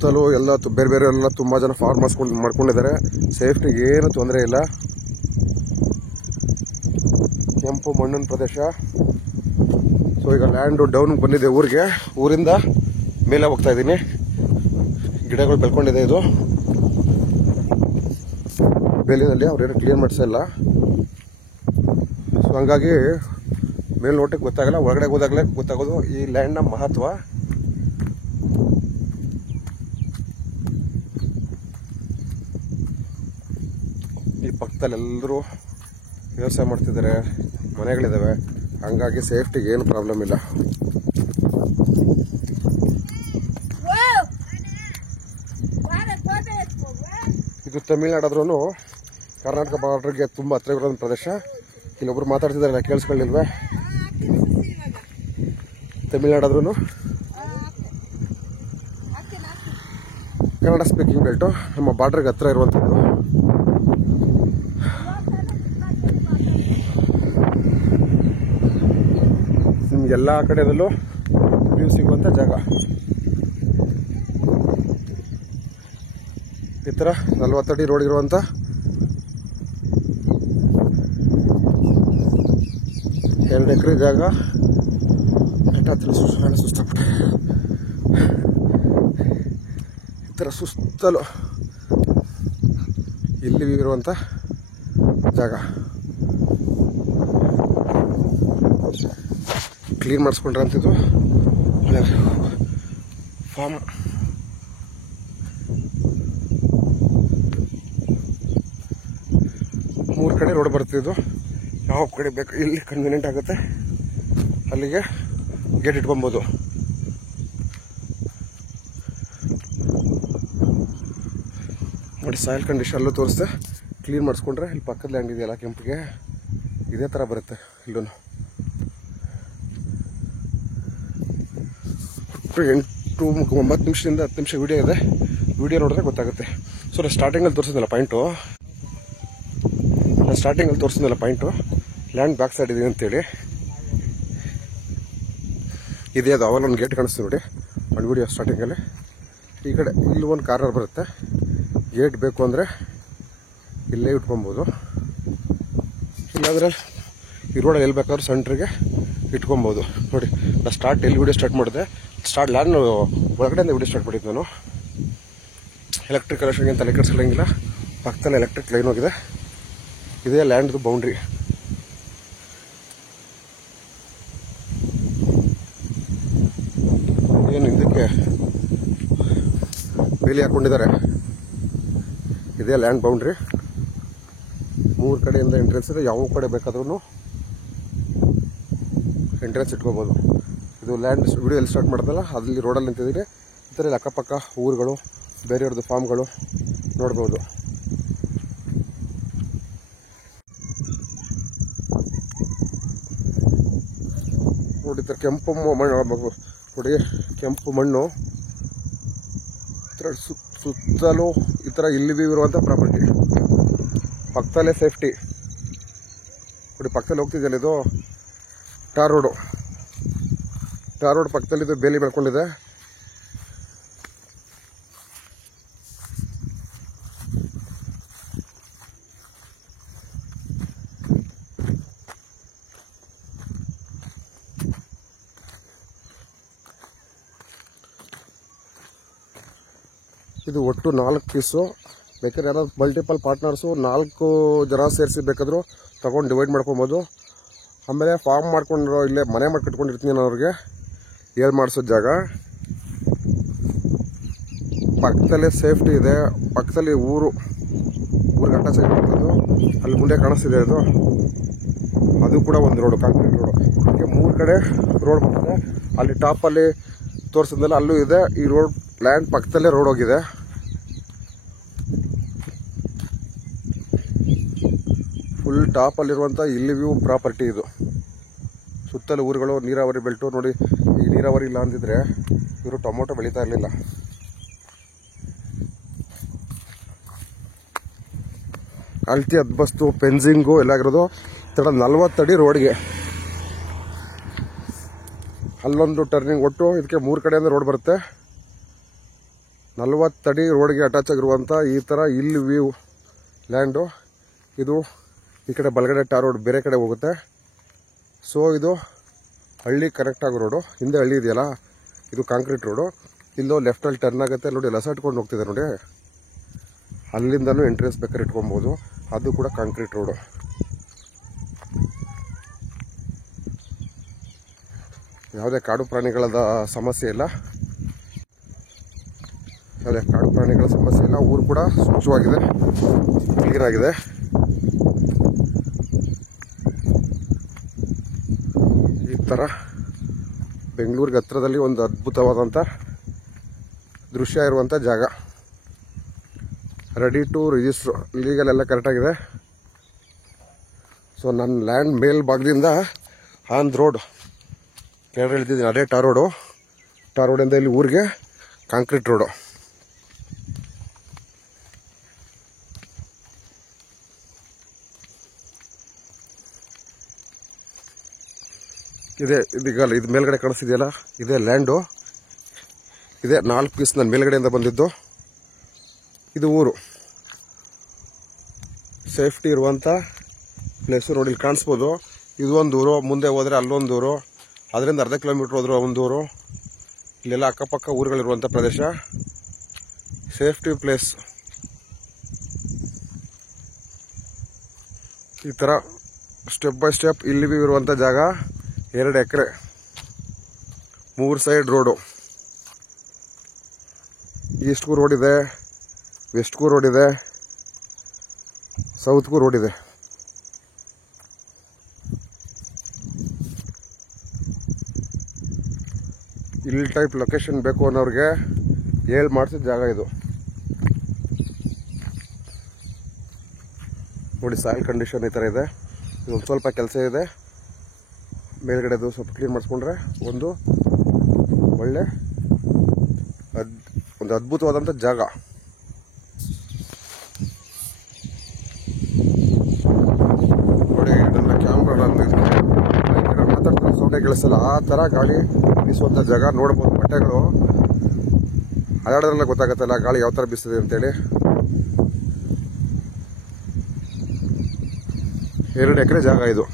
ಸುತ್ತಲೂ ಎಲ್ಲ ಬೇರೆ ಬೇರೆ ಎಲ್ಲ ತುಂಬ ಜನ ಫಾರ್ಮರ್ಸ್ ಮಾಡ್ಕೊಂಡಿದ್ದಾರೆ. ಸೇಫ್ಟಿಗೆ ಏನು ತೊಂದರೆ ಇಲ್ಲ. ಕೆಂಪು ಮಣ್ಣಿನ ಪ್ರದೇಶ. ಸೊ ಈಗ ಲ್ಯಾಂಡು ಡೌನ್ ಬಂದಿದೆ ಊರಿಗೆ. ಊರಿಂದ ಮೇಲೆ ಹೋಗ್ತಾ ಇದ್ದೀನಿ. ಗಿಡಗಳು ಬೆಳ್ಕೊಂಡಿದೆ. ಇದು ಬೇಲಿನಲ್ಲಿ ಅವ್ರೇನು ಕ್ಲೀನ್ ಮಾಡಿಸೇ ಇಲ್ಲ. ಸೊ ಹಂಗಾಗಿ ಮೇಲ್ನೋಟಕ್ಕೆ ಗೊತ್ತಾಗಲ್ಲ, ಒಳಗಡೆ ಹೋದಾಗಲೇ ಗೊತ್ತಾಗೋದು ಈ ಲ್ಯಾಂಡ್ನ ಮಹತ್ವ. ಈ ಪಕ್ಕದಲ್ಲಿ ಎಲ್ಲರೂ ವ್ಯವಸಾಯ ಮಾಡ್ತಿದ್ದಾರೆ, ಮನೆಗಳಿದ್ದಾವೆ. ಹಂಗಾಗಿ ಸೇಫ್ಟಿಗೆ ಏನು ಪ್ರಾಬ್ಲಮ್ ಇಲ್ಲ. ಇದು ತಮಿಳ್ನಾಡಾದ್ರೂ ಕರ್ನಾಟಕ ಬಾರ್ಡರ್ಗೆ ತುಂಬ ಹತ್ರ ಇರೋ ಪ್ರದೇಶ. ಇಲ್ಲೊಬ್ರು ಮಾತಾಡ್ತಿದ್ದಾರೆ, ಕೇಳಿಸ್ಕೊಳ್ಳಿಲ್ವೇ? ತಮಿಳ್ನಾಡಾದ್ರೂ ಕನ್ನಡ ಸ್ಪೀಕಿಂಗ್ ಬೆಲ್ಟು, ನಮ್ಮ ಬಾರ್ಡರ್ಗೆ ಹತ್ರ ಇರುವಂಥದ್ದು. ನಿಮ್ಗೆಲ್ಲ ಕಡೆಯಲ್ಲೂ ವ್ಯೂ ಸಿಗುವಂಥ ಜಾಗ. ಈ ಥರ 40 ಅಡಿ ರೋಡ್ ಇರುವಂಥ ಎರಡು ಎಕರೆ ಜಾಗ. ಸುಸ್ತಪಟ್ಟೆ ಈ ಥರ ಸುತ್ತಲೂ ಇಲ್ಲಿ ಇರುವಂಥ ಜಾಗ. ಕ್ಲೀನ್ ಮಾಡಿಸ್ಕೊಂಡ್ರೆ ಅಂತಿದ್ದು ಫಾರ್ಮ್. ಮೂರು ಕಡೆ ರೋಡ್ ಬರ್ತಿದ್ದು. ಯಾವ ಕಡೆ ಬೇಕು ಇಲ್ಲಿ ಕನ್ವೀನಿಯೆಂಟ್ ಆಗುತ್ತೆ ಅಲ್ಲಿಗೆ ಗೇಟ್ ಇಟ್ಕೊಬೋದು. ನೋಡಿ ಸಾಯಿಲ್ ಕಂಡೀಷನ್ ಅಲ್ಲೂ ತೋರಿಸ್ದೆ. ಕ್ಲೀನ್ ಮಾಡಿಸ್ಕೊಂಡ್ರೆ ಇಲ್ಲಿ ಪಕ್ಕದ ಲ್ಯಾಂಡ್ ಇದೆಯಲ್ಲ ಕೆಂಪಿಗೆ, ಇದೇ ಥರ ಬರುತ್ತೆ ಇಲ್ಲೂ. 8-9 ನಿಮಿಷದಿಂದ 10 ನಿಮಿಷ ವಿಡಿಯೋ ಇದೆ. ವಿಡಿಯೋ ನೋಡಿದ್ರೆ ಗೊತ್ತಾಗುತ್ತೆ. ಸೊ ನಾನು ಸ್ಟಾರ್ಟಿಂಗಲ್ಲಿ ತೋರಿಸಿದ್ನಲ್ಲ ಪಾಯಿಂಟು, ಲ್ಯಾಂಡ್ ಬ್ಯಾಕ್ ಸೈಡ್ ಇದೆ ಅಂತೇಳಿ. ಇದೇ ಅದು ಅವಲ್ಲ ಒಂದು ಗೇಟ್ ಕಾಣಿಸ್ತೀವಿ ನೋಡಿ ಒಂದು ವಿಡಿಯೋ ಸ್ಟಾರ್ಟಿಂಗಲ್ಲಿ. ಈ ಕಡೆ ಇಲ್ಲಿ ಒಂದು ಕಾರ್ನರ್ ಬರುತ್ತೆ. ಗೇಟ್ ಬೇಕು ಅಂದರೆ ಇಲ್ಲೇ ಇಟ್ಕೊಬೋದು. ಇಲ್ಲಾಂದರೆ ಈ ರೋಡಲ್ಲಿ ಎಲ್ಲಿ ಬೇಕಾದ್ರೂ ಸೆಂಟ್ರಿಗೆ ಇಟ್ಕೊಬೋದು. ನೋಡಿ ನಾನು ಎಲ್ಲಿ ವಿಡಿಯೋ ಸ್ಟಾರ್ಟ್ ಮಾಡಿದೆ, ಲ್ಯಾಂಡ್ ಒಳಗಡೆಯಿಂದ ವಿಡಿಯೋ ಸ್ಟಾರ್ಟ್ ಮಾಡಿದ್ದು ನಾನು. ಎಲೆಕ್ಟ್ರಿಕ್ ಕನೆಕ್ಷನ್ಗೆ ತಲೆ ಕೆಡಿಸ್ಕೊಳ್ಳಂಗಿಲ್ಲ. ಪಕ್ಕದಲ್ಲಿ ಎಲೆಕ್ಟ್ರಿಕ್ ಲೈನ್ ಹೋಗಿದೆ. ಇದೇ ಲ್ಯಾಂಡ್ದು ಬೌಂಡ್ರಿ. ಏನು ಹಿಂದಕ್ಕೆ ಬೇಲಿ ಹಾಕೊಂಡಿದ್ದಾರೆ. ಇದೇ ಲ್ಯಾಂಡ್ ಬೌಂಡ್ರಿ. 3 ಕಡೆಯಿಂದ ಎಂಟ್ರೆನ್ಸ್ ಇದೆ. ಯಾವ ಕಡೆ ಬೇಕಾದ್ರೂ ಎಂಟ್ರೆನ್ಸ್ ಇಟ್ಕೋಬೋದು. ಇದು ಲ್ಯಾಂಡ್ ವಿಡಿಯೋ ಎಲ್ಲಿ ಸ್ಟಾರ್ಟ್ ಮಾಡ್ದಲ್ಲ ಅಲ್ಲಿ ರೋಡಲ್ಲಿ ನಿಂತಿದ್ದೀರಿ. ಈ ಥರ ಅಕ್ಕಪಕ್ಕ ಊರುಗಳು, ಬೇರೆಯವ್ರದ್ದು ಫಾರ್ಮ್ಗಳು ನೋಡ್ಬೋದು. ನೋಡಿ ಕೆಂಪು ಮಣ್ಣು ನೋಡಿ, ಕೆಂಪು ಮಣ್ಣು ಸುತ್ತಲೂ ಈ ಥರ ಇಲ್ಲಿ ಇರುವಂಥ ಪ್ರಾಪರ್ಟಿ. ಪಕ್ಕದಲ್ಲೇ ಸೇಫ್ಟಿ ನೋಡಿ. ಪಕ್ಕದಲ್ಲಿ ಹೋಗ್ತಿದ್ದಲ್ಲ ಇದು ಟಾರ್ ರೋಡ್ ಪಕ್ಕದಲ್ಲಿ ಇದು ಬೇಲಿ ಬೆಳ್ಕೊಂಡಿದೆ. ಇದು ಒಟ್ಟು 4 ಪೀಸು. ಬೇಕಾದ್ರೆ ಯಾರಾದ್ರು ಮಲ್ಟಿಪಲ್ ಪಾರ್ಟ್ನರ್ಸು 4 ಜನ ಸೇರಿಸಿ ಬೇಕಾದರೂ ತಗೊಂಡು ಡಿವೈಡ್ ಮಾಡ್ಕೊಬೋದು. ಆಮೇಲೆ ಫಾರ್ಮ್ ಮಾಡ್ಕೊಂಡು ಇಲ್ಲೇ ಮನೆ ಮಾಡಿ ಕಟ್ಕೊಂಡಿರ್ತೀನಿ ನಾನು ಅವ್ರಿಗೆ ಏಳು ಮಾಡಿಸೋ ಜಾಗ. ಪಕ್ಕದಲ್ಲೇ ಸೇಫ್ಟಿ ಇದೆ. ಪಕ್ಕದಲ್ಲಿ ಊರಿಗೆ ಅಟ್ಯಾಚ್ ಆಗಿರೋದು. ಅಲ್ಲಿ ಮುಂದೆ ಕಾಣಿಸ್ತಿದೆ ಅದು ಕೂಡ ಒಂದು ರೋಡು, ಕಾಂಕ್ರೀಟ್ ರೋಡು. ಹೀಗೆ 3 ಕಡೆ ರೋಡ್ ಬರ್ತದೆ. ಅಲ್ಲಿ ಟಾಪಲ್ಲಿ ತೋರಿಸಿದ್ಮೇಲೆ ಅಲ್ಲೂ ಇದೆ. ಈ ರೋಡ್ ಲ್ಯಾಂಡ್ ಪಕ್ಕದಲ್ಲೇ ರೋಡ್ ಹೋಗಿದೆ. ಫುಲ್ ಟಾಪಲ್ಲಿರುವಂಥ ಇಲ್ಲಿ ವ್ಯೂ ಪ್ರಾಪರ್ಟಿ ಇದು. ಸುತ್ತಲೂ ಊರುಗಳು, ನೀರಾವರಿ ಬೆಲ್ಟು. ನೋಡಿ, ಈ ನೀರಾವರಿ ಇಲ್ಲ ಅಂದಿದ್ರೆ ಇವರು ಟೊಮೊಟೊ ಬೆಳೀತಾ ಇರಲಿಲ್ಲ. ಅಲ್ತಿ ಹದ್ಬಸ್ತು ಫೆನ್ಸಿಂಗು ಎಲ್ಲ ಆಗಿರೋದು. 40 ಅಡಿ ರೋಡ್ಗೆ ಅಲ್ಲೊಂದು ಟರ್ನಿಂಗ್. ಒಟ್ಟು ಇದಕ್ಕೆ 3 ಕಡೆಯಿಂದ ರೋಡ್ ಬರುತ್ತೆ. 40 ಅಡಿ ರೋಡ್ಗೆ ಅಟ್ಯಾಚ್ ಆಗಿರುವಂಥ ಈ ಥರ ಇಲ್ಲಿ ವ್ಯೂ ಲ್ಯಾಂಡು. ಇದು ಈ ಕಡೆ ಬಲಗಡೆ ಟಾರ್ ರೋಡ್ ಬೇರೆ ಕಡೆ ಹೋಗುತ್ತೆ. ಸೊ ಇದು ಹಳ್ಳಿ ಕನೆಕ್ಟ್ ಆಗೋ ರೋಡು. ಹಿಂದೆ ಹಳ್ಳಿ ಇದೆಯಲ್ಲ, ಇದು ಕಾಂಕ್ರೀಟ್ ರೋಡು. ಇಲ್ಲೋ ಲೆಫ್ಟಲ್ಲಿ ಟರ್ನ್ ಆಗುತ್ತೆ ನೋಡಿ, ಲಸ ಇಟ್ಕೊಂಡು ಹೋಗ್ತಿದೆ ನೋಡಿ. ಅಲ್ಲಿಂದನೂ ಎಂಟ್ರೆನ್ಸ್ ಬೇಕಾದ್ರೆ ಇಟ್ಕೊಬೋದು. ಅದು ಕೂಡ ಕಾಂಕ್ರೀಟ್ ರೋಡು. ಯಾವುದೇ ಕಾಡು ಪ್ರಾಣಿಗಳದ ಸಮಸ್ಯೆ ಇಲ್ಲ. ಯಾವುದೇ ಕಾಡು ಪ್ರಾಣಿಗಳ ಸಮಸ್ಯೆ ಇಲ್ಲ. ಊರು ಕೂಡ ಸ್ವಚ್ಛವಾಗಿದೆ, ಕ್ಲೀನಾಗಿದೆ. ಈ ಥರ ಬೆಂಗಳೂರಿಗೆ ಹತ್ರದಲ್ಲಿ ಒಂದು ಅದ್ಭುತವಾದಂಥ ದೃಶ್ಯ ಇರುವಂಥ ಜಾಗ. ರೆಡಿ ಟು ರಿಜಿಸ್ಟ್ರು, ಲೀಗಲ್ ಎಲ್ಲ ಕರೆಕ್ಟಾಗಿದೆ. ಸೊ ನನ್ನ ಲ್ಯಾಂಡ್ ಮೇಲ್ಭಾಗದಿಂದ ಆನ್ ರೋಡ್ ಕೆಳಗಡೆ ಇಳಿದಿದ್ದೀನಿ, ಅದೇ ಟಾರ್ ರೋಡು. ಟಾರ್ ರೋಡಿಂದ ಇಲ್ಲಿ ಊರಿಗೆ ಕಾಂಕ್ರೀಟ್ ರೋಡು. ಇದೀಗ ಇದು ಮೇಲ್ಗಡೆ ಕಾಣಿಸ್ತಿದೆಯಲ್ಲ, ಇದೇ ಲ್ಯಾಂಡು. ಇದೇ 4 ಪೀಸ್ ನನ್ನ ಮೇಲ್ಗಡೆಯಿಂದ ಬಂದಿದ್ದು. ಇದು ಊರು, ಸೇಫ್ಟಿ ಇರುವಂಥ ಪ್ಲೇಸು. ನೋಡಿ ಇಲ್ಲಿ ಕಾಣಿಸ್ಬೋದು, ಇದು ಒಂದು ಊರು. ಮುಂದೆ ಹೋದರೆ ಅಲ್ಲೊಂದು ಊರು, ಅದರಿಂದ ಅರ್ಧ ಕಿಲೋಮೀಟ್ರ್ ಹೋದ್ರೆ ಒಂದು ಊರು. ಇಲ್ಲೆಲ್ಲ ಅಕ್ಕಪಕ್ಕ ಊರುಗಳಿರುವಂಥ ಪ್ರದೇಶ, ಸೇಫ್ಟಿ ಪ್ಲೇಸ್. ಈ ಥರ ಸ್ಟೆಪ್ ಬೈ ಸ್ಟೆಪ್ ಇಲ್ಲಿ ಇರುವಂಥ ಜಾಗ. 2 ಎಕರೆ, 3 ಸೈಡ್ ರೋಡು. ಈಸ್ಟ್ಗೂ ರೋಡ್ ಇದೆ, ವೆಸ್ಟ್ಗೂ ರೋಡ್ ಇದೆ, ಸೌತ್ಗೂ ರೋಡ್ ಇದೆ. ಇಲ್ಲಿ ಟೈಪ್ ಲೊಕೇಶನ್ ಬೇಕು ಅನ್ನೋರಿಗೆ ಹೇಳಿ ಮಾಡಿಸಿದ ಜಾಗ ಇದು. ನೋಡಿ ಸಾಯಿಲ್ ಕಂಡೀಷನ್ ಈ ಥರ ಇದೆ. ಇದೊಂದು ಸ್ವಲ್ಪ ಕೆಲಸ ಇದೆ. ಮೇಲ್ಗಡೆದು ಸ್ವಲ್ಪ ಕ್ಲೀನ್ ಮಾಡಿಸ್ಕೊಂಡ್ರೆ ಒಂದು ಒಳ್ಳೆ ಒಂದು ಅದ್ಭುತವಾದಂಥ ಜಾಗ. ನೋಡಿ ನನ್ನ ಕ್ಯಾಮ್ರಾ ಮಾತಾಡ್ತಾರೆ, ಸೌಂಡೇ ಕೇಳಿಸಲ್ಲ. ಆ ಥರ ಗಾಳಿ ಬೀಸುವಂಥ ಜಾಗ ನೋಡ್ಬೋದು. ಬಟ್ಟೆಗಳು ಅದಾಡೋದ್ರಲ್ಲ ಗೊತ್ತಾಗತ್ತಲ್ಲ ಗಾಳಿ ಯಾವ ಥರ ಬೀಸ್ತದೆ ಅಂತೇಳಿ. 2 ಎಕರೆ ಜಾಗ ಇದು.